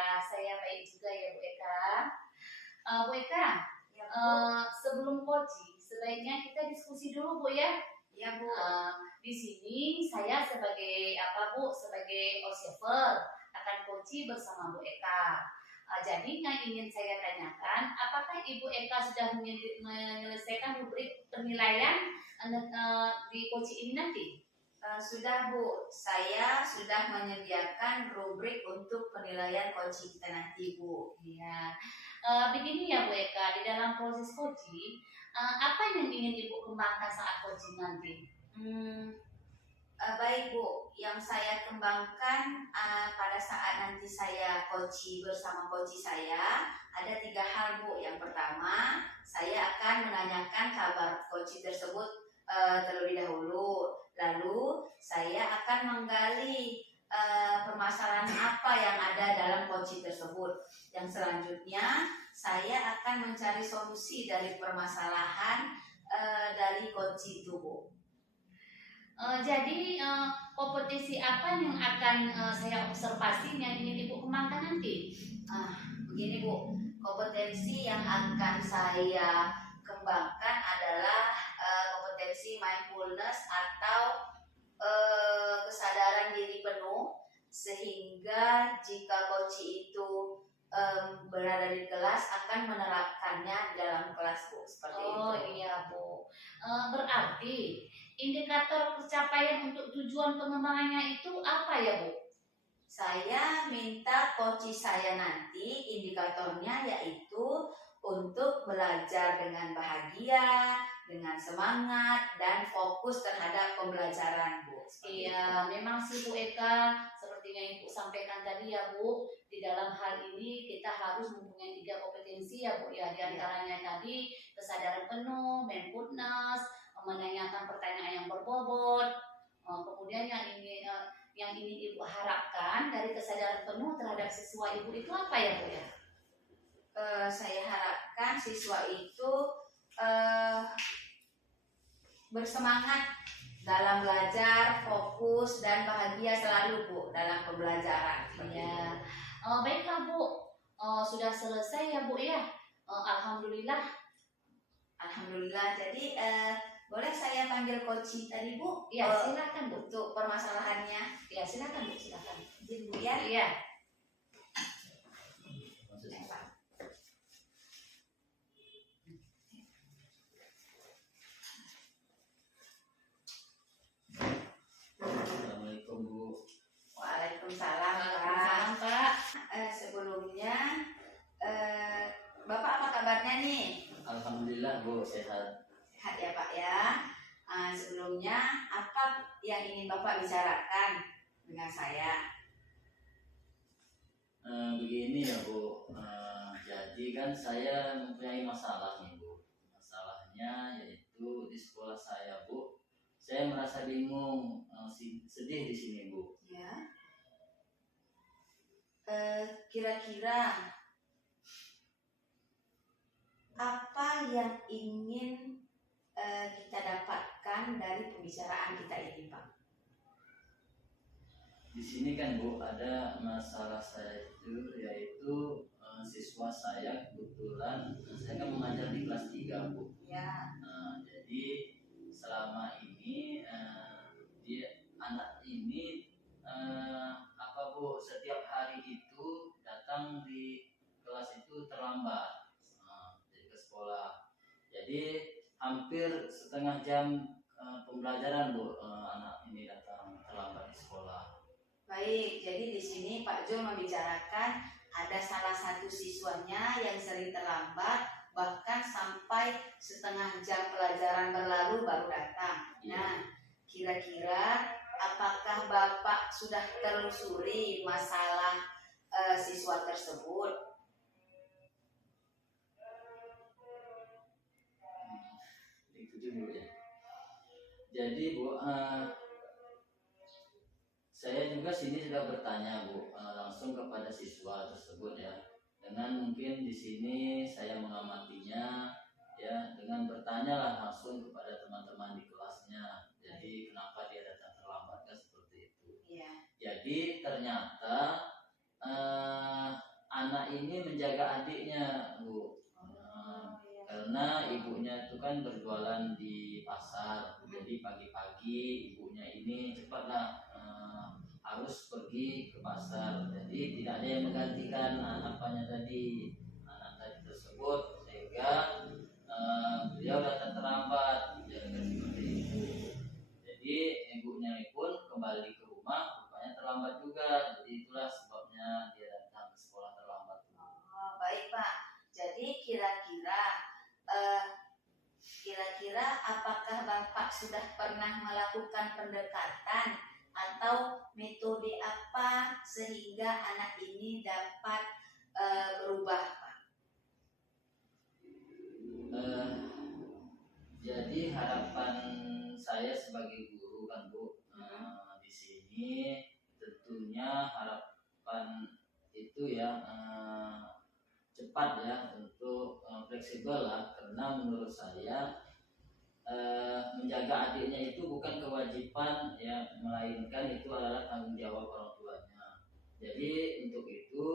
ya, saya baik juga ya Bu Eka. Bu Eka, Ya, Bu. sebelum coaching sebaiknya kita diskusi dulu Bu ya. Ya, Bu. Di sini saya sebagai apa Bu, sebagai observer akan coaching bersama Bu Eka. Jadi yang ingin saya tanyakan, apakah Ibu Eka sudah menyelesaikan rubrik penilaian di coaching ini nanti? Sudah, Bu. Saya sudah menyediakan rubrik untuk penilaian coaching kita nanti, Bu. Ya, begini ya Bu Eka, di dalam proses coaching, apa yang ingin Ibu kembangkan saat coaching nanti? Baik, Bu. Yang saya kembangkan pada saat nanti saya coaching bersama coaching saya, ada 3 hal, Bu. Yang pertama, saya akan menanyakan kabar coaching tersebut terlebih dahulu. Lalu, saya akan menggali permasalahan apa yang ada dalam coaching tersebut. Yang selanjutnya, saya akan mencari solusi dari permasalahan dari coaching itu, Bu. Jadi kompetisi apa yang akan saya observasi yang ingin Ibu kembangkan nanti? Begini, Bu, kompetensi yang akan saya kembangkan adalah kompetensi mindfulness atau kesadaran diri penuh, sehingga jika coach itu berada di kelas akan menerapkannya dalam kelas, Bu, seperti itu. Oh iya Bu, berarti indikator pencapaian untuk tujuan pengembangannya itu apa ya Bu? Saya minta coach saya nanti indikatornya yaitu untuk belajar dengan bahagia, dengan semangat, dan fokus terhadap pembelajaran, Bu. Iya, memang sih Bu Eka, seperti yang Ibu sampaikan tadi ya Bu, di dalam hal ini kita harus mempunyai 3 kompetensi ya Bu ya, di antaranya tadi kesadaran penuh, mindfulness, menanyakan pertanyaan yang berbobot, kemudian yang ingin Ibu harapkan dari kesadaran penuh terhadap siswa Ibu itu apa ya Bu ya? Saya harapkan siswa itu bersemangat dalam belajar, fokus, dan bahagia selalu, Bu, dalam pembelajaran. Ya, baiklah Bu, sudah selesai ya Bu ya. Alhamdulillah. Jadi boleh saya panggil coach tadi, Bu? Ya, silakan Bu. Untuk permasalahannya. Ya, silakan Bu, silakan. Izin, Bu ya. Iya. Assalamualaikum, Bu. Waalaikumsalam, Waalaikumsalam, Pak. Sebelumnya Bapak apa kabarnya nih? Alhamdulillah, Bu, sehat. Sehat ya, Pak ya. Sebelumnya apa yang ingin Bapak bicarakan dengan saya? Begini ya, Bu. Jadi kan saya mempunyai masalah nih, Bu. Masalahnya yaitu di sekolah saya, Bu. Saya merasa bingung, sedih di sini, Bu. Ya. Kira-kira apa yang ingin kita dapatkan dari pembicaraan kita ini, Pak? Di sini kan, Bu, ada masalah saya itu yaitu siswa saya kebetulan saya kan mengajar di kelas 3, Bu. Ya. Jadi selama ini anak ini Bu, setiap hari itu datang di kelas itu terlambat, jadi ke sekolah. Jadi hampir setengah jam pembelajaran, Bu, anak ini datang terlambat di sekolah. Baik, jadi di sini Pak Jo membicarakan ada salah satu siswanya yang sering terlambat, bahkan sampai setengah jam pelajaran berlalu baru datang. Nah, kira-kira apakah Bapak sudah telusuri masalah siswa tersebut? Itu dulu ya. Jadi, Bu, saya juga sini sudah bertanya, Bu, langsung kepada siswa tersebut ya. Dengan mungkin di sini saya mengamatinya ya, dengan bertanya lah langsung kepada teman-teman di kelasnya. Jadi kenapa dia datang terlambat, kan seperti itu. Iya. Jadi ternyata anak ini menjaga adiknya, Bu. Karena ibunya itu kan berjualan di pasar, jadi pagi-pagi ibunya ini cepatlah harus pergi ke pasar, jadi tidak ada yang menggantikan anak tadi tersebut, sehingga beliau datang terlambat, ya, seperti itu. Jadi ibunya pun kembali ke rumah rupanya terlambat juga, jadi itulah sebabnya dia datang ke sekolah terlambat. Oh, baik Pak. Jadi kira-kira apakah Bapak sudah pernah melakukan pendekatan atau metode apa sehingga anak ini dapat berubah, Pak? Jadi harapan saya sebagai guru kan, Bu, di sini tentunya harapan itu ya cepat ya, untuk fleksibel lah, karena menurut saya menjaga adiknya itu bukan kewajiban ya, melainkan itu adalah tanggung jawab orang tuanya. Jadi untuk itu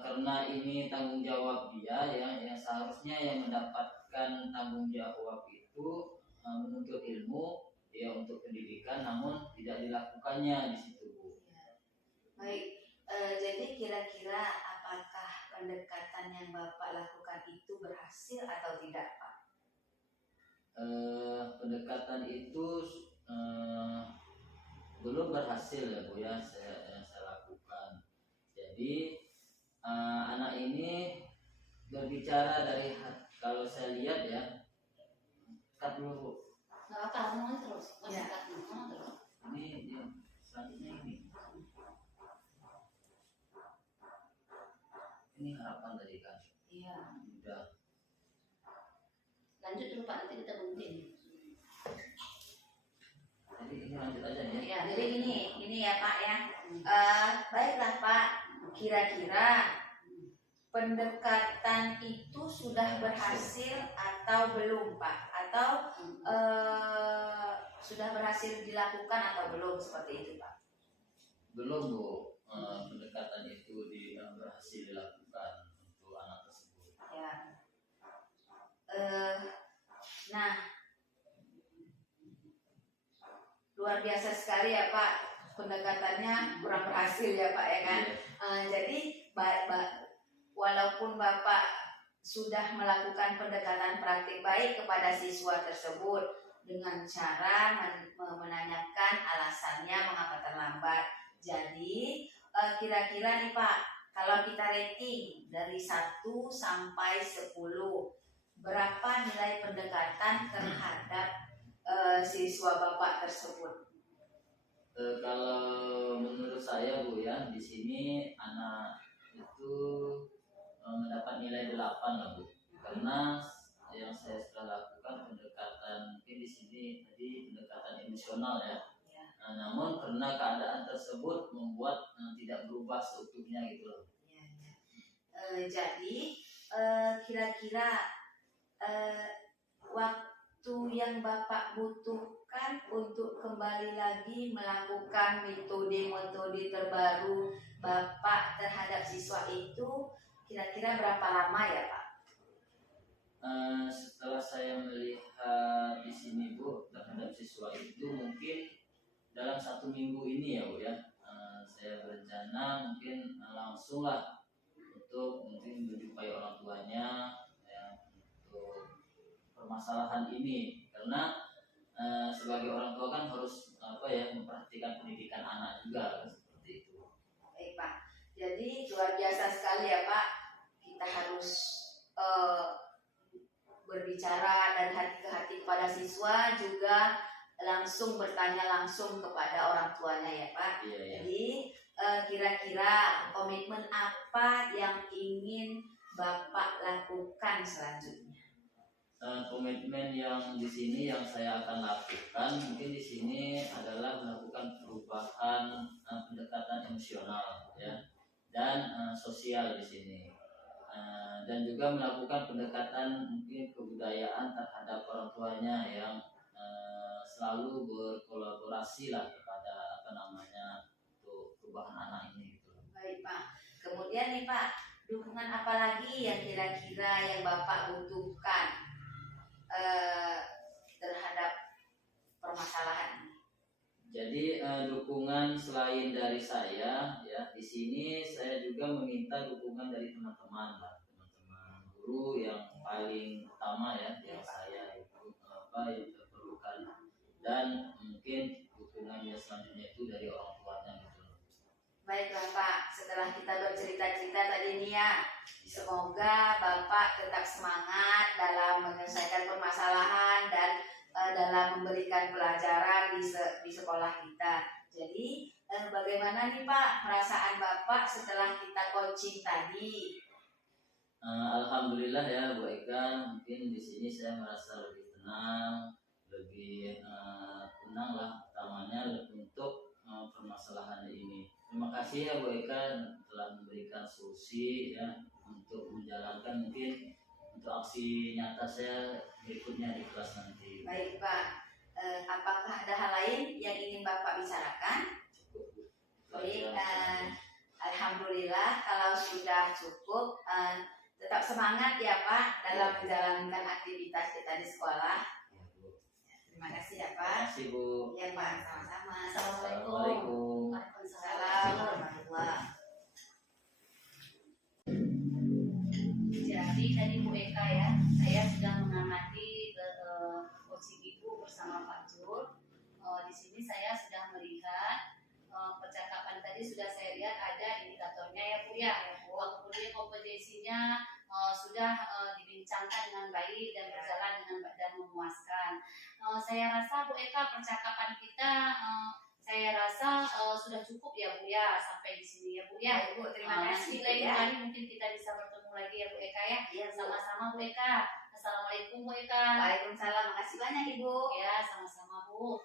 karena ini tanggung jawab dia ya, yang seharusnya yang mendapatkan tanggung jawab itu menuntut ilmu ya untuk pendidikan, namun tidak dilakukannya di situ, Bu. Baik, jadi kira-kira apakah pendekatan yang Bapak lakukan itu berhasil atau tidak, Pak? Pendekatan itu belum berhasil ya, Bu, ya, yang saya lakukan. Jadi anak ini berbicara dari hati. Kalau saya lihat ya, cut dulu, Bu. Nggak apa-apa, terus. Ya. Terus. Ini yang selanjutnya ini harapan tadi kan. Iya. Udah. Lanjut dulu Pak, nanti kita berhenti. Jadi ini lanjut aja ya. Ya, jadi ini ya Pak ya. Baiklah Pak, kira-kira pendekatan itu sudah berhasil atau belum Pak? Atau sudah berhasil dilakukan atau belum, seperti itu Pak? Belum, Bu. Pendekatan itu berhasil dilakukan untuk anak tersebut. Ya. Nah, luar biasa sekali ya Pak, pendekatannya kurang berhasil ya Pak ya kan. Jadi walaupun Bapak sudah melakukan pendekatan praktik baik kepada siswa tersebut dengan cara menanyakan alasannya mengapa terlambat. Jadi kira-kira nih Pak, kalau kita rating dari 1 sampai 10, berapa nilai pendekatan terhadap siswa Bapak tersebut? Kalau menurut saya, Bu, ya, di sini anak itu mendapat nilai 8 lah, Bu. Karena yang saya sudah lakukan pendekatan, mungkin di sini tadi pendekatan emosional ya. Namun karena keadaan tersebut membuat tidak berubah seutuhnya gitu loh. Jadi kira-kira waktu yang Bapak butuhkan untuk kembali lagi melakukan metode-metode terbaru Bapak terhadap siswa itu kira-kira berapa lama ya Pak? Setelah saya melihat di sini, Bu, terhadap siswa itu mungkin dalam 1 minggu ini ya, Bu, ya, saya berencana mungkin langsung lah untuk mungkin menjumpai orang tuanya ya, untuk permasalahan ini, karena sebagai orang tua kan harus memperhatikan pendidikan anak juga, seperti itu. Baik Pak, jadi luar biasa sekali ya Pak, kita harus berbicara dari hati ke hati kepada siswa, juga langsung bertanya langsung kepada orang tuanya ya Pak. Iya. Jadi kira-kira komitmen apa yang ingin Bapak lakukan selanjutnya? Komitmen yang di sini yang saya akan lakukan mungkin di sini adalah melakukan perubahan pendekatan emosional ya, dan sosial di sini, dan juga melakukan pendekatan mungkin kebudayaan terhadap orang tuanya yang selalu berkolaborasi lah kepada untuk perubahan anak ini gitu. Baik Pak. Kemudian nih Pak, Dukungan apa lagi yang kira-kira yang Bapak butuhkan terhadap permasalahan ini? Jadi dukungan selain dari saya, ya di sini saya juga meminta dukungan dari teman-teman lah, teman-teman guru yang paling utama ya, yang saya yang terperlukan, dan mungkin dukungannya selanjutnya itu dari orang tuanya gitu. Baiklah Pak, setelah kita bercerita-cerita tadi nih ya, semoga Bapak tetap semangat dalam menyelesaikan permasalahan dan dalam memberikan pelajaran di sekolah kita. Jadi bagaimana nih Pak perasaan Bapak setelah kita coaching tadi? Alhamdulillah ya Bu Eka, mungkin di sini saya merasa lebih tenang, lebih tenang lah utamanya untuk permasalahan ini. Terima kasih ya Bu Eka telah memberikan solusi ya untuk menjalankan mungkin untuk aksi nyata saya berikutnya di kelas nanti. Baik Pak, apakah ada hal lain yang ingin Bapak bicarakan? Baik, alhamdulillah kalau sudah cukup. Tetap semangat ya Pak dalam menjalankan aktivitas kita di sekolah. Terima kasih ya Pak. Terima kasih Bu. Ya Pak, sama-sama. Assalamualaikum. Waalaikumsalam warahmatullahi. Jadi tadi Bu Eka ya, saya sudah mengamati coaching Ibu bersama Pak Jul. Di sini saya sudah melihat percakapan tadi sudah saya lihat ada indikatornya ya Bu ya. Kemudian kompetensinya sudah dibincangkan dengan baik dan berjalan dengan baik dan memuaskan. Saya rasa Bu Eka percakapan kita saya rasa sudah cukup ya Bu ya sampai di sini ya Bu ya. Ibu, terima kasih Lain ya. kali mungkin kita bisa bertemu lagi ya Bu Eka ya. Iya, Bu. Sama-sama Bu Eka. Assalamualaikum Bu Eka. Waalaikumsalam, makasih banyak Ibu. Ya sama-sama Bu.